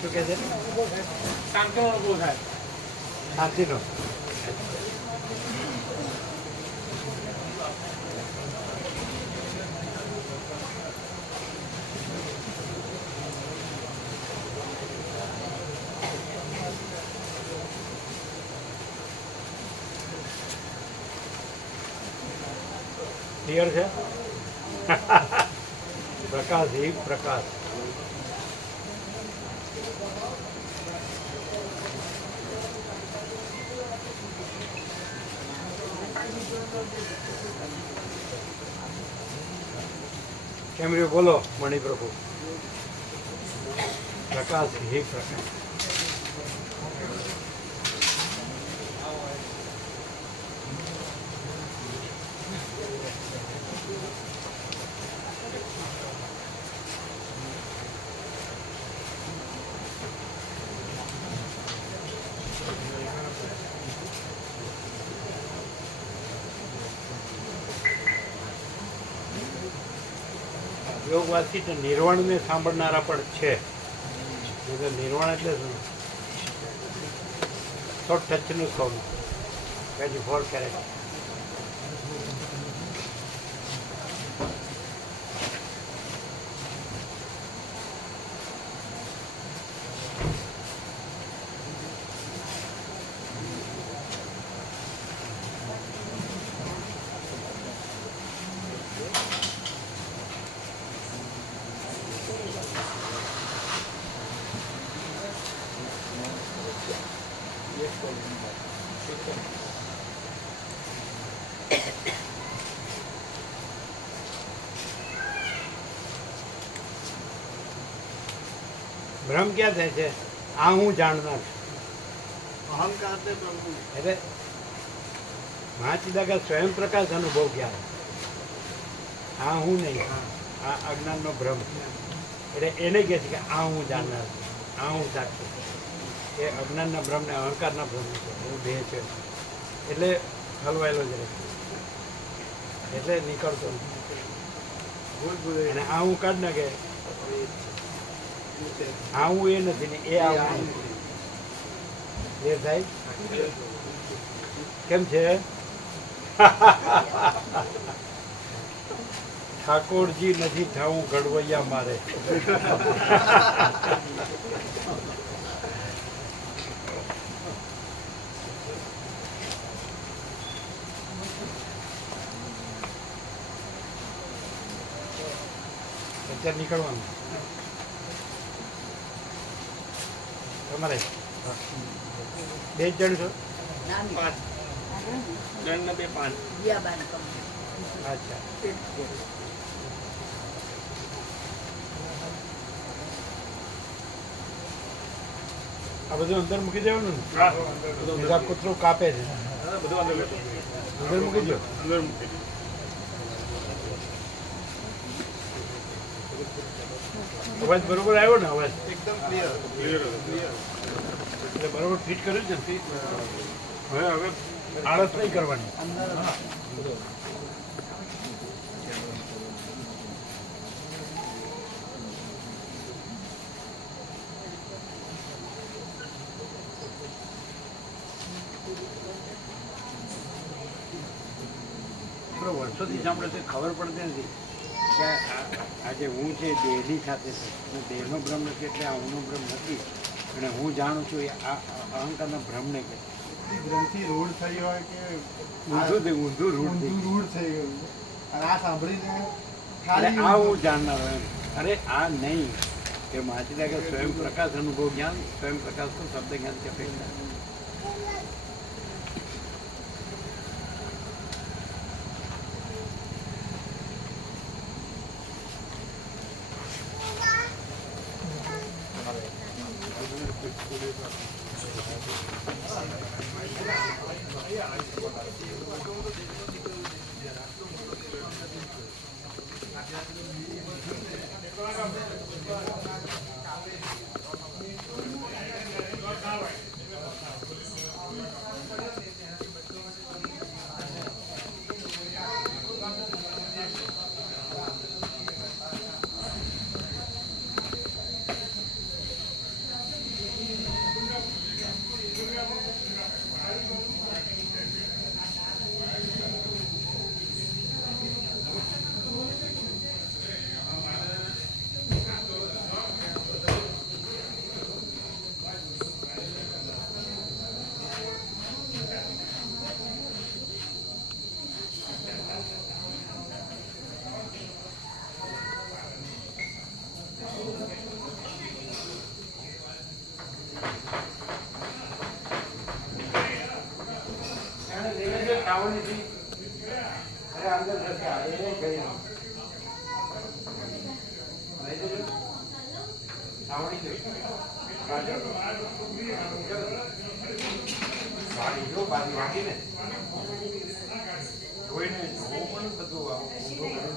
શું કહે છે? શાંતિનો અનુભવ થાય. શાંતિનો. ક્લિયર છે? પ્રકાશ હિ પ્રકાશ. કેમ રહ્યું બોલો મણિપ્રભુ? પ્રકાશ હિ પ્રકાશ. યોગવાસી તો નિર્વાણને સાંભળનારા પણ છે. એટલે નિર્વાણ એટલે શું? શોર્ટ ટચનું સોનું વેજી ફોર કેરેટ. ભ્રમ ક્યાં થાય છે? આ હું જાણનાર છું. અહંકાર ને એટલે મહાચિદાકા સ્વયં પ્રકાશ અનુભવ ક્યારે? આ હું નહીં, આ અજ્ઞાનનો ભ્રમ. એટલે એને કહે છે કે આ હું જાણનાર છું, આ હું સાક્ષી છું. એ અજ્ઞાનના ભ્રમ ને અહંકારના ભ્રમ છે. હું દેહ છે એટલે હલવાયેલો જ રહે, એટલે નીકળતો નથી. અને આ હું કાઢ નાખે, આ હું એ નથી ને એ આ હું એ થાય. કેમ છે? ઠાકોરજી નથી થવું ઘડવૈયા મારે. અત્યારે નીકળવાનું તમારે. બે જ જણ છો? 5 જણ ને 2 5. અચ્છા. આ બધું અંદર મૂકી દેવાનું ને? બધા કૂતરો કાપે છે. બધું અંદર મૂકી દો. અંદર મૂકી દો. અવાજ બરોબર આવ્યો ને? અવાજ એકદમ ક્લિયર. એટલે બરોબર ફિટ કર્યું છે ને? હવે આળસ નહીં કરવાની. વર્ષોથી સાંભળે છે, ખબર પડતી નથી કે આ જે હું છે દેહની સાથે છે અને દેહનો ભ્રમ નથી, એટલે આ હુંનો ભ્રમ નથી. અને હું જાણું છું એ આ અહંકારના ભ્રમને કહે. ગ્રંથિ રૂઢ થઈ હોય કે ઊંધું રૂઢ રૂઢ થઈ ગયું અને આ સાંભળીને અરે આ હું જાણનાર હોય. અરે આ નહીં કે માચીદા કે સ્વયં પ્રકાશ અનુભવ જ્ઞાન, સ્વયં પ્રકાશ તો શબ્દ જ્ઞાન કે અપેક્ષા. સાવણી થી અરે અંદર જશે એ ગઈ સાવણી જો સાડી જો બાજી વાગી ને જોઈને જોવું પણ બધું આવું